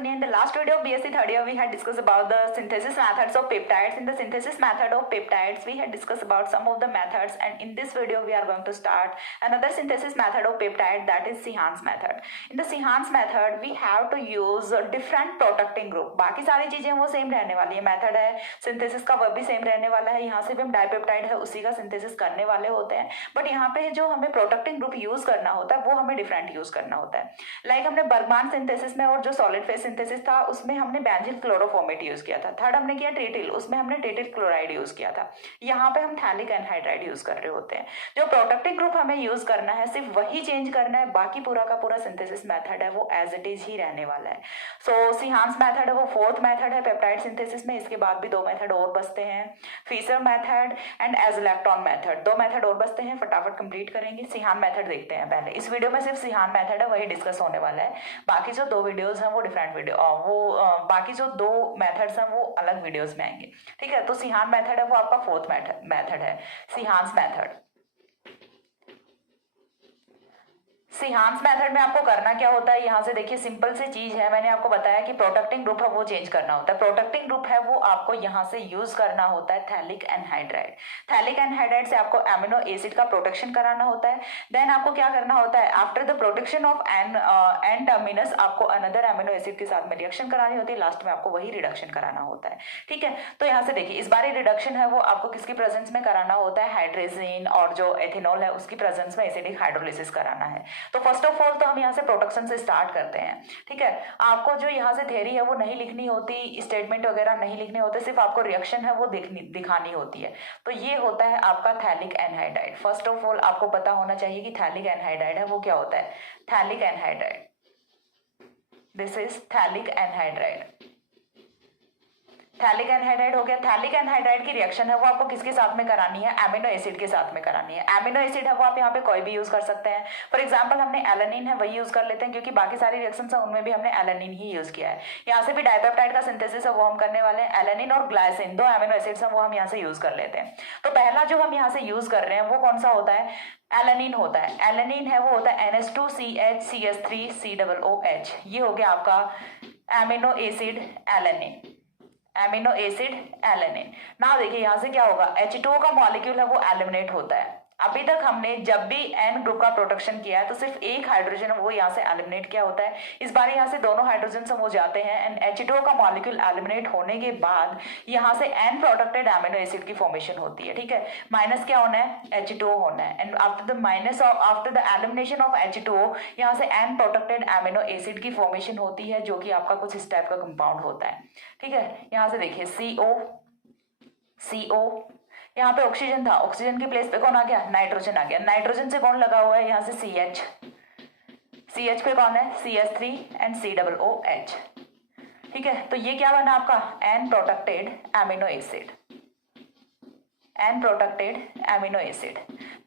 Dunya. In the last video of BSc third year, we had discussed about the synthesis methods of peptides. In the synthesis method of peptides, we had discussed about some of the methods, and in this video, we are going to start another synthesis method of peptide, that is Sihans method. In the Sihans method, we have to use different protecting group. बाकी सारी चीजें वो same रहने वाली है, method है synthesis का वह भी सेम रहने वाला है. यहाँ से भी हम डाइपेप्टाइड है उसी का सिंथेसिस करने वाले होते हैं, बट यहाँ पे जो हमें प्रोटेक्टिंग ग्रुप यूज करना होता है वो हमें डिफरेंट यूज करना होता है. लाइक हमने बर्गमान सिंथेसिस में और जो सॉलिड फेज सिंथेसिस था उसमें हमने बेंजिल क्लोरोफॉर्मेट यूज किया था. थर्ड हमने किया ट्रिटिल, उसमें हमने ट्रिटिल क्लोराइड यूज किया था. यहाँ पे हम थैलिक एनहाइड्राइड यूज कर रहे होते हैं. जो प्रोटेक्टिव ग्रुप हमें यूज करना है सिर्फ वही चेंज करना है, बाकी पूरा का पूरा सिंथेसिस मेथड है वो एज इट इज ही रहने वाला है. सो सिहान्स मेथड है वो फोर्थ मेथड है पेप्टाइड सिंथेसिस में. इसके बाद भी दो मेथड और बचते हैं, फीसर मेथड एंड एज़ेलेक्ट्रॉन मेथड. दो मेथड और बचते हैं, फटाफट कंप्लीट करेंगे. सिहान मेथड देखते हैं पहले. इस वीडियो में सिर्फ सिहान मेथड है वही डिस्कस होने वाला है, बाकी जो दो वीडियोस हैं वो डिफरेंट वीडियो बाकी जो दो मेथड्स हैं वो अलग वीडियोस में आएंगे. ठीक है, तो सिहान मेथड है वो आपका फोर्थ मेथड है, सिहान्स मेथड. सिहान्स मेथड में आपको करना क्या होता है, यहाँ से देखिए सिंपल सी चीज है. मैंने आपको बताया कि प्रोटेक्टिंग ग्रुप है वो चेंज करना होता है. प्रोटेक्टिंग ग्रुप है वो आपको यहाँ से यूज करना होता है थैलिक एनहाइड्राइड. थैलिक एनहाइड्राइड से आपको एमिनो एसिड का प्रोटेक्शन कराना होता है. देन आपको क्या करना होता है, after the protection of N terminus आपको अनदर एमिनो एसिड के साथ में रिएक्शन करानी होती है. लास्ट में आपको वही रिडक्शन कराना होता है. ठीक है, तो यहाँ से देखिए इस बार रिडक्शन है वो आपको किसकी प्रेजेंस में कराना होता है, हाइड्रोजन और जो एथेनॉल है उसकी प्रेजेंस में एसिडिक हाइड्रोलिसिस कराना है. तो फर्स्ट ऑफ ऑल तो हम यहाँ से प्रोटेक्शन से स्टार्ट करते हैं. ठीक है, आपको जो यहाँ से थ्योरी है वो नहीं लिखनी होती, स्टेटमेंट वगैरह नहीं लिखने होते, सिर्फ आपको रिएक्शन है वो दिखानी होती है. तो ये होता है आपका phthalic anhydride. First of all आपको पता होना चाहिए कि थैलिक एनहाइड्राइड है वो क्या होता है. Phthalic anhydride, this is phthalic anhydride. Phthalic anhydride हो गया. थैलिक एनहाइड्राइड की रिएक्शन है वो आपको किसके साथ में करानी है, एमिनो एसिड के साथ में करानी है. एमिनो एसिड है वो आप यहाँ पे कोई भी यूज कर सकते हैं. फॉर एग्जांपल हमने एलेनिन है वही यूज कर लेते हैं, क्योंकि बाकी सारी रिएक्शंस है उनमें भी हमने एलेनिन ही यूज किया है. यहाँ से भी डाइपेप्टाइड का सिंथेसिस है वो हम करने वाले हैं. एलेनिन और ग्लाइसिन दो एमिनो एसिड्स हैं वो हम यहाँ से यूज कर लेते हैं. तो पहला जो हम यहाँ से यूज कर रहे हैं वो कौन सा होता है, एलेनिन होता है. एलेनिन है वो होता है NH2CH ये हो गया आपका amino acid alanine. Amino acid alanine. ना देखिए यहाँ से क्या होगा, H2O का मॉलिक्यूल है वो एलिमिनेट होता है. अभी तक हमने जब भी एन ग्रुप का प्रोटेक्शन किया है तो सिर्फ एक हाइड्रोजन वो यहाँ से एलिमिनेट किया होता है. इस बार यहाँ से दोनों हाइड्रोजन हो जाते हैं एंड H2O का मॉलिक्यूल एलिमिनेट होने के बाद यहाँ से एन प्रोटेक्टेड एमिनो एसिड की फॉर्मेशन होती है. ठीक है, माइनस क्या होना है, H2O होना है. And after the elimination of H2O यहाँ से एन प्रोटेक्टेड एमिनो एसिड की फॉर्मेशन होती है, जो कि आपका कुछ इस टाइप का कंपाउंड होता है. ठीक है, यहाँ से देखिए CO यहाँ पे ऑक्सीजन था, ऑक्सीजन की प्लेस पे कौन आ गया, नाइट्रोजन आ गया. नाइट्रोजन से कौन लगा हुआ है यहाँ से CH पे कौन है, CH3 एंड COOH. ठीक है, तो ये क्या बना आपका N protected amino acid. N protected amino acid.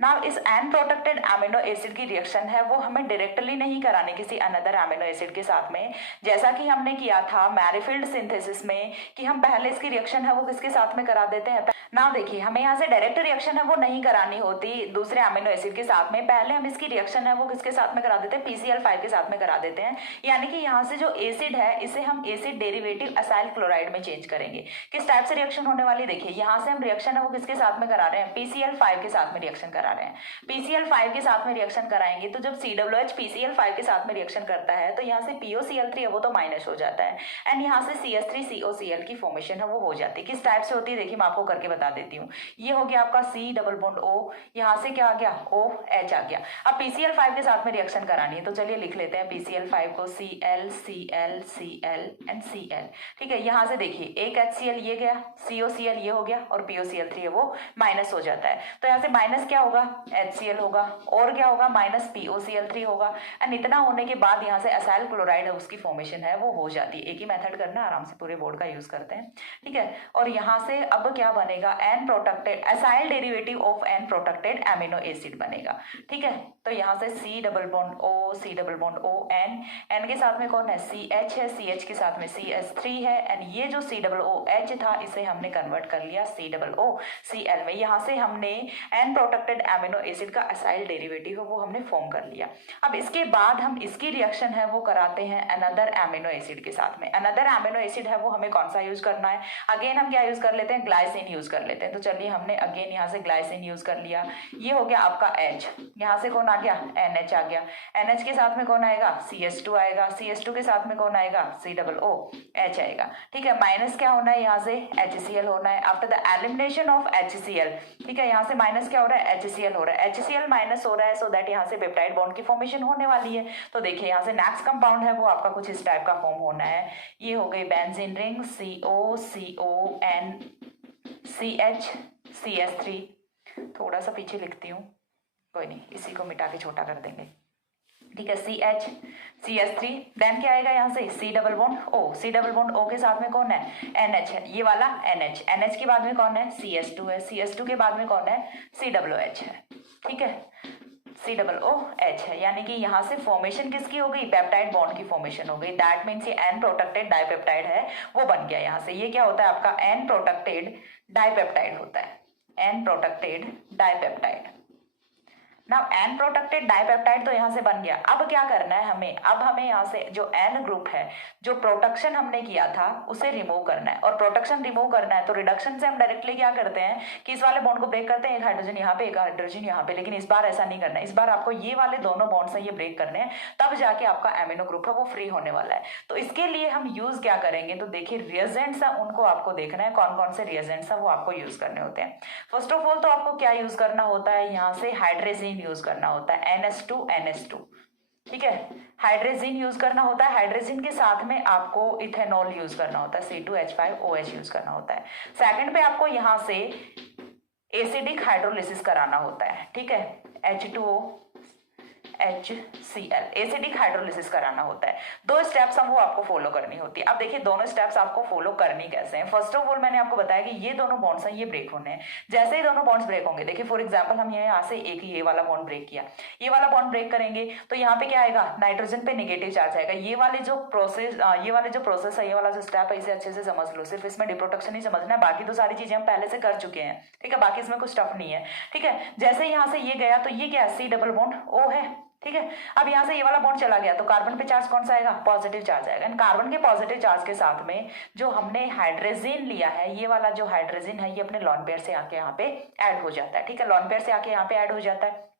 Now इस एन प्रोटेक्टेड एमिनो एसिड की रिएक्शन है वो हमें डायरेक्टली नहीं करानी किसी अनदर एमिनो एसिड के साथ में, जैसा कि हमने किया था मैरीफील्ड सिंथेसिस में कि हम पहले इसकी रिएक्शन है वो किसके साथ में करा देते हैं. नाउ देखिए हमें यहाँ से डायरेक्ट रिएक्शन है वो नहीं करानी होती दूसरे एमिनो एसिड के साथ में. पहले हम इसकी रिएक्शन है वो किसके साथ में करा देते हैं, PCl5 के साथ में करा देते हैं. यानी कि यहाँ से जो एसिड है इसे हम एसिड डेरिवेटिव असाइल क्लोराइड में चेंज करेंगे. किस टाइप से रिएक्शन होने वाली, देखिए यहाँ से हम रिएक्शन है वो किसके साथ में करा रहे हैं, PCl5 के साथ में रिएक्शन करा रहे हैं. PCl5 के साथ में रिएक्शन कराएंगे तो जब COOH PCl5 के साथ में रिएक्शन करता है तो यहाँ से POCl3 है वो तो माइनस हो जाता है एंड यहाँ से CH3COCl की फॉर्मेशन है वो हो जाती है. किस टाइप से होती है देखिए मैं आपको करके बता देती हूँ. ये हो गया आपका C डबल बॉन्ड O, यहाँ से क्या आ गया OH आ गया. अब PCl5 के साथ में रिएक्शन करानी है तो चलिए लिख लेते हैं PCl5 को Cl एंड Cl. ठीक है, यहाँ से देखिए एक HCl ये गया, COCl ये हो गया और POCl3 है वो माइनस हो जाता है. तो यहाँ से माइनस क्या होगा, HCl होगा और क्या होगा माइनस POCl3 होगा. एंड इतना होने के बाद यहाँ से असाइल क्लोराइड है उसकी फॉर्मेशन है वो हो जाती है. एक ही मेथड करना, आराम से पूरे बोर्ड का यूज करते हैं. ठीक है, और यहाँ से अब क्या बनेगा, N protected acyl derivative of N protected amino acid बनेगा. ठीक है, तो यहाँ से C double bond O N के साथ में कौन है, CH है, CH के साथ में CH3 है एंड ये जो COOH था इसे हमने कन्वर्ट कर लिया Cl में यहाँ से हमने एन प्रोटेक्टेड एमिनो एसिड का असाइल डेरिवेटिव है वो हमने फॉर्म कर लिया। अब इसके बाद हम इसकी रिएक्शन है वो कराते हैं अनदर एमिनो एसिड के साथ में। अनदर एमिनो एसिड है वो हमें कौन सा यूज करना है, अगेन हम क्या यूज कर लेते हैं, ग्लाइसिन यूज कर लेते हैं। तो चलिए हमने अगेन यहाँ से ग्लाइसिन यूज कर लिया, ये हो गया आपका H, यहाँ से कौन आ गया, NH आ गया, NH के साथ में कौन आएगा, CH2 आएगा, CH2 के साथ में कौन आएगा, COOH आएगा। ठीक है, माइनस क्या होना है, यहाँ से HCl होना है। After the elimination of HCl, ठीक है, यहाँ से माइनस क्या हो रहा है, HCl हो रहा है, HCl माइनस हो रहा है, सो दैट यहाँ से पेप्टाइड बॉन्ड की फॉर्मेशन होने वाली है। तो देखिए यहाँ से नेक्स्ट कंपाउंड है वो आपका कुछ इस टाइप का फॉर्म होना है। ये हो गई benzene ring, COCON CH CH3, थोड़ा सा पीछे लिखती हूँ, कोई नहीं, इसी को मिटा के छोटा कर देंगे। ठीक है, CH CH3, देन क्या आएगा यहाँ से C double bond O, C double bond O के साथ में कौन है, NH है, ये वाला NH, NH के बाद में कौन है, CH2 है, CH2 के बाद में कौन है, COOH है। ठीक है, COOH है, यानी कि यहाँ से फॉर्मेशन किसकी हो गई, पेप्टाइड बॉन्ड की फॉर्मेशन हो गई। दैट मीन्स ये एन प्रोटेक्टेड डाइपेप्टाइड है वो बन गया यहाँ से। ये क्या होता है आपका एन प्रोटेक्टेड डाइपेप्टाइड होता है, N protected dipeptide. Now N protected dipeptide तो यहाँ से बन गया। अब क्या करना है हमें, अब हमें यहाँ से जो एन ग्रुप है, जो प्रोटेक्शन हमने किया था उसे रिमूव करना है। और प्रोटेक्शन रिमूव करना है तो रिडक्शन से हम डायरेक्टली क्या करते हैं कि इस वाले बॉन्ड को ब्रेक करते हैं, एक हाइड्रोजन यहाँ पे एक हाइड्रोजन यहाँ पे। लेकिन इस बार ऐसा नहीं करना है, इस बार आपको ये वाले दोनों बॉन्ड्स हैं ये ब्रेक करने हैं, तब जाके आपका एमिनो ग्रुप है वो फ्री होने वाला है। तो इसके लिए हम यूज क्या करेंगे, तो देखिए रिएजेंट्स है उनको आपको देखना है, कौन कौन से रिएजेंट्स है वो आपको यूज करने होते हैं। फर्स्ट ऑफ ऑल तो आपको क्या यूज करना होता है, यहाँ से हाइड्रेजिन यूज करना होता है, NH2 ठीक है, हाइड्रेजिन यूज करना होता है। हाइड्रेजिन के साथ में आपको इथेनॉल यूज करना होता है, C2H5OH यूज करना होता है। सेकंड पे आपको यहाँ से एसिडिक हाइड्रोलिसिस कराना होता है। ठीक है, H2OHCl एसिडिक हाइड्रोलिसिस कराना होता है। दो स्टेप्स हम वो आपको फॉलो करनी होती है। अब देखिए दोनों स्टेप्स आपको फॉलो करनी कैसे हैं। फर्स्ट ऑफ ऑल मैंने आपको बताया कि ये दोनों बॉन्ड्स हैं ये ब्रेक होने हैं। जैसे ही दोनों बॉन्ड्स ब्रेक होंगे, देखिए फॉर एग्जांपल हम यहाँ से एक ये वाला बॉन्ड ब्रेक किया, ये वाला बॉन्ड ब्रेक करेंगे तो यहाँ पे क्या आएगा, नाइट्रोजन पे नेगेटिव चार्ज आएगा। ये वाले जो प्रोसेस है, ये वाला जो स्टेप है इसे अच्छे से समझ लो, सिर्फ इसमें डिप्रोटेक्शन ही समझना है, बाकी तो सारी चीजें हम पहले से कर चुके हैं। ठीक है, बाकी इसमें कुछ टफ नहीं है। ठीक है, जैसे यहाँ से ये गया तो ये क्या है, C डबल बॉन्ड O है। ठीक है, अब यहाँ से ये वाला बॉन्ड चला गया तो कार्बन पे चार्ज कौन सा आएगा, पॉजिटिव चार्ज आएगा। कार्बन के पॉजिटिव चार्ज के साथ में जो हमने हाइड्रोजन लिया है, ये वाला जो हाइड्रोजन है ये अपने लॉन पेयर से आके यहाँ पे ऐड हो जाता है। ठीक है, लॉन पेयर से आके यहाँ पे ऐड हो जाता है।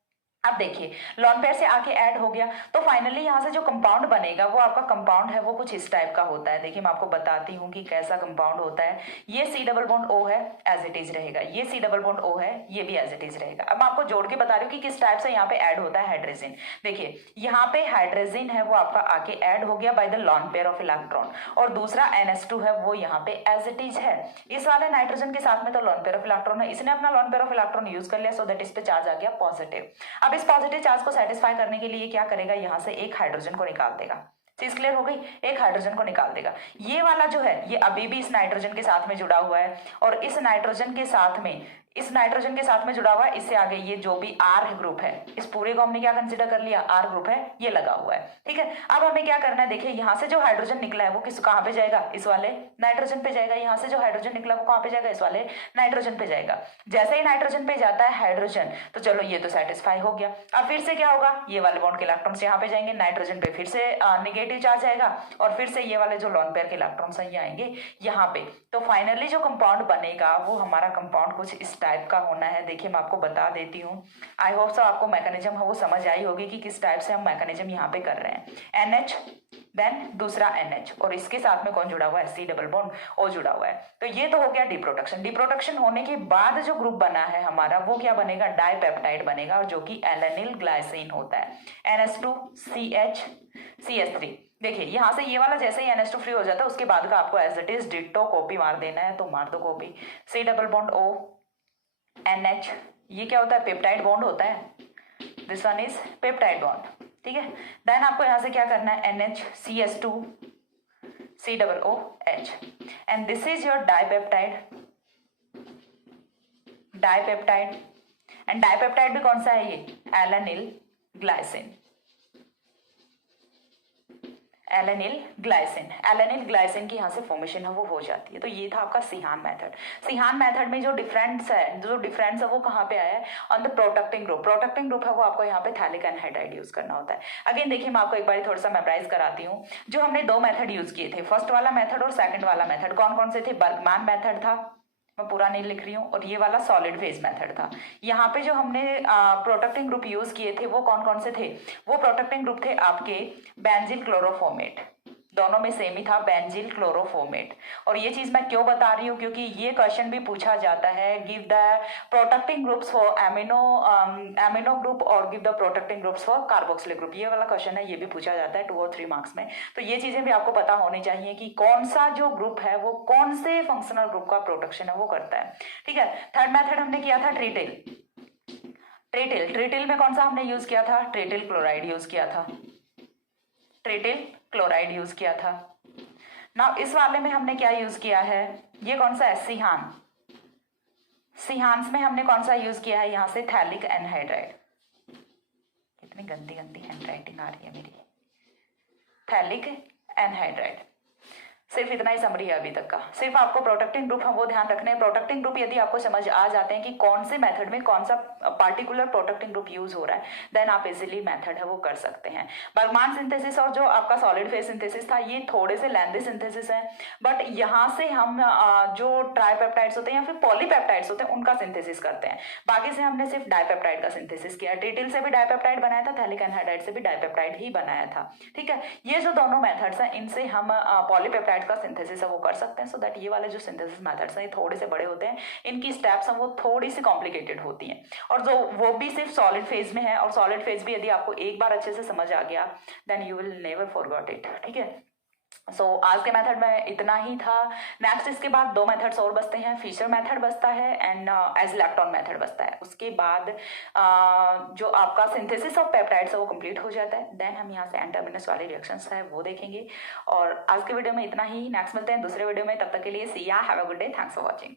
अब देखिए लॉन पेयर से आके ऐड हो गया तो फाइनली यहाँ से जो कंपाउंड बनेगा वो आपका कंपाउंड है वो कुछ इस टाइप का होता है। देखिए मैं आपको बताती हूँ कि कैसा कंपाउंड होता है। ये C डबल बॉन्ड O है, एज इट इज रहेगा। ये C डबल बॉन्ड O है, ये भी एज इट इज रहेगा। अब मैं आपको जोड़ के बता रही हूँ कि किस टाइप से यहाँ पे ऐड होता है हाइड्रोजन। देखिए यहाँ पे हाइड्रोजन है वो आपका आके ऐड हो गया by the lone pair of electron, और दूसरा NH2 है वो यहाँ पे एज इट इज है। इस वाले नाइट्रोजन के साथ में तो लॉन पेयर ऑफ इलेक्ट्रॉन है, इसने अपना lone pair of electron use कर लिया, सो दैट इस पे चार्ज आ गया पॉजिटिव। अब इस पॉजिटिव चार्ज को सेटिस्फाई करने के लिए क्या करेगा, यहाँ से एक हाइड्रोजन को निकाल देगा। चीज क्लियर हो गई, एक हाइड्रोजन को निकाल देगा। ये वाला जो है ये अभी भी इस नाइट्रोजन के साथ में जुड़ा हुआ है, और इस नाइट्रोजन के साथ में जुड़ा हुआ है। इससे आगे ये जो भी R ग्रुप है, इस पूरे को हमने क्या कंसीडर कर लिया, R ग्रुप है, ये लगा हुआ है। ठीक है, अब हमें क्या करना है, देखिए यहाँ से जो हाइड्रोजन निकला है वो कहाँ पे जाएगा, इस वाले नाइट्रोजन पे जाएगा। यहाँ से जो हाइड्रोजन निकला वो कहाँ पे जाएगा, इस वाले नाइट्रोजन पे जाएगा। जैसे ही नाइट्रोजन पे जाता है हाइड्रोजन, तो चलो ये तो सेटिस्फाई हो गया। अब फिर से क्या होगा, ये वाले बॉन्ड के इलेक्ट्रॉन्स यहाँ पे जाएंगे, नाइट्रोजन पे फिर से निगेटिव चार्ज आएगा, और फिर से ये वाले जो लॉन पेयर के इलेक्ट्रॉन्स हैं ये आएंगे यहाँ पे। तो फाइनली जो कंपाउंड बनेगा वो हमारा कंपाउंड कुछ इस टाइप का होना है। देखिए मैं आपको बता देती हूँ, आई होप सो आपको मैकेनिज्म है वो समझ आई होगी कि किस टाइप से हम मैकेनिज्म यहाँ पे कर रहे हैं। NH देन दूसरा NH, और इसके साथ में कौन जुड़ा हुआ है, C डबल बॉन्ड O जुड़ा हुआ है। तो ये तो हो गया डिप्रोटेक्शन। डिप्रोटेक्शन होने के बाद जो ग्रुप बना है हमारा वो क्या बनेगा, डाइपेप्टाइड बनेगा, और जो कि एलेनिल ग्लाइसिन होता है, NH2CH CH3। देखिए यहाँ से ये वाला जैसे ही NH2 फ्री हो जाता है उसके बाद का आपको as it is ditto copy मार देना है, तो मार दो copy. C double bond O NH, ये क्या होता है, पेप्टाइड बॉन्ड होता है, this one is peptide bond. ठीक है, देन आपको यहाँ से क्या करना है, NH CH2 C double OH, and this is your dipeptide. And dipeptide भी कौन सा है, ये एलेनिल ग्लाइसिन। एलेनिल ग्लाइसिन की यहाँ से फॉर्मेशन है वो हो जाती है। तो ये था आपका सिहान मेथड। सिहान मेथड में जो डिफरेंस है वो कहाँ पे आया है, ऑन द प्रोटेक्टिंग ग्रुप है वो आपको यहाँ पे थैलिक एनहाइड्राइड यूज करना होता है। अगेन देखिए मैं आपको एक बार थोड़ा सा मेमोराइज कराती हूँ। जो हमने दो मेथड यूज किए थे, फर्स्ट वाला मेथड और सेकंड वाला मेथड, कौन कौन से थे, बर्गमैन मेथड था, मैं पूरा नहीं लिख रही हूँ, और ये वाला सॉलिड फेज मेथड था। यहाँ पे जो हमने प्रोटेक्टिंग ग्रुप यूज किए थे वो कौन कौन से थे, वो प्रोटेक्टिंग ग्रुप थे आपके बेंजील क्लोरोफोर्मेट, दोनों में सेम ही था, बेंजील क्लोरोफोर्मेट। और ये चीज मैं क्यों बता रही हूँ, क्योंकि ये क्वेश्चन भी पूछा जाता है, give the protecting groups for amino group और give the protecting groups for carboxylic group, ये वाला क्वेश्चन है, ये भी पूछा जाता है 2 और 3 मार्क्स में। तो ये चीजें भी आपको पता होनी चाहिए कि कौन सा जो ग्रुप है वो कौन से फंक्शनल ग्रुप का प्रोटेक्शन है वो करता है। ठीक है, थर्ड मेथड हमने किया था ट्रिटिल में कौन सा हमने यूज किया था, ट्रिटिल क्लोराइड यूज किया था। नाउ इस वाले में हमने क्या यूज किया है, ये कौन सा है, सिहान्स में हमने कौन सा यूज किया है, यहाँ से थैलिक एनहाइड्राइड। कितनी गंदी हैंडराइटिंग आ रही है मेरी, थैलिक एनहाइड्राइड। सिर्फ इतना ही समरी है अभी तक का। सिर्फ आपको प्रोटेक्टिंग ग्रुप हम वो ध्यान रखने हैं। प्रोटेक्टिंग ग्रुप यदि आपको समझ आ जाते हैं कि कौन से मेथड में कौन सा पार्टिकुलर प्रोटेक्टिंग ग्रुप यूज हो रहा है, देन आप इजीली मेथड है वो कर सकते हैं। बर्गमान सिंथेसिस और जो आपका सॉलिड फेज सिंथेसिस था, ये थोड़े से लेंथी सिंथेसिस है, बट यहाँ से हम जो ट्राइपेप्टाइड्स होते हैं या फिर पॉलीपेप्टाइड्स होते हैं उनका सिंथेसिस करते हैं। बाकी से हमने सिर्फ डाइपेप्टाइड का सिंथेसिस किया। ट्रिटिल से भी डाइपेप्टाइड बनाया था, थैलिक एनहाइड्राइड से भी डाइपेप्टाइड ही बनाया था। ठीक है, ये जो दोनों मेथड्स हैं इनसे हम पॉलीपेप्टाइड का सिंथेसिस है वो कर सकते हैं। सो दैट ये वाले जो सिंथेसिस मेथड्स हैं ये थोड़े से बड़े होते हैं, इनकी स्टेप्स हैं वो थोड़ी सी कॉम्प्लिकेटेड होती हैं, और जो वो भी सिर्फ सॉलिड फेज में है। और सॉलिड फेज भी यदि आपको एक बार अच्छे से समझ आ गया then you will never forgot it. ठीक है, सो आज के मेथड में इतना ही था। नेक्स्ट इसके बाद 2 मेथड्स और बचते हैं, फिशर मेथड बचता है एंड एज़लैक्टोन मेथड बचता है। उसके बाद जो आपका सिंथेसिस ऑफ पेप्टाइड्स है वो कंप्लीट हो जाता है। देन हम यहाँ से एन टर्मिनस वाले रिएक्शंस है वो देखेंगे। और आज के वीडियो में इतना ही, नेक्स्ट मिलते हैं दूसरे वीडियो में, तब तक के लिए सी या, have a good day, thanks for watching.